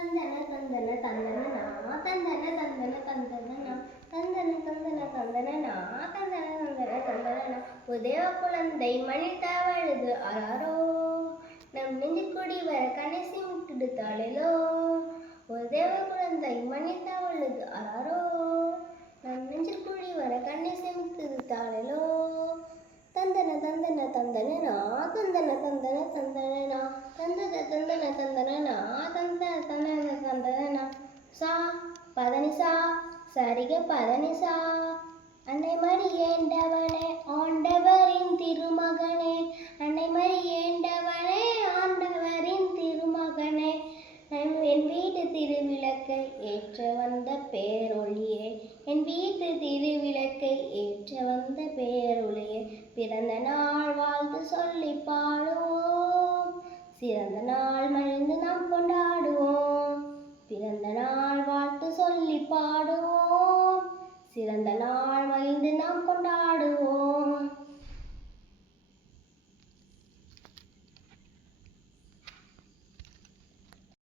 தந்தன தந்தன தந்தன நா தந்தன தந்தன தந்தன நா தந்தன தந்தன தந்தன நா தந்தன தந்தன தந்தன நா உதய குழந்தை மணி தவழுது அராரோ நம் நெஞ்சு குடி வர கணேசி முட்டுடுத்தாளிலோ உதய குழந்தை மணி தவழுது அராரோ நம் நெஞ்சு குடி வர கணேசி முட்டுடுத்தாளிலோ தந்தன தந்தன தந்தன நா தந்தன தந்தன தந்தன நா தந்தன தந்தனனா தந்தன தந்தன தந்தனனா சா பதனிசா சரிக பதனிசா. அன்னை மறி ஏண்டவனே ஆண்டவரின் திருமகனே. அன்னை மறி ஏண்டவனே ஆண்டவரின் திருமகனே. என் வீட்டு திருவிளக்கை ஏற்ற வந்த பேரொழியே. என் வீட்டு திருவிளக்கை ஏற்ற வந்த பேரொழியே. பிறந்த நாள் வாழ்த்து சொல்லி பாடுவோம். சிறந்த நாள் மகிழ்ந்து நாம் கொண்டாடுவோம். நாள் மகிழ்ந்து நாம் கொண்டாடுவோம்.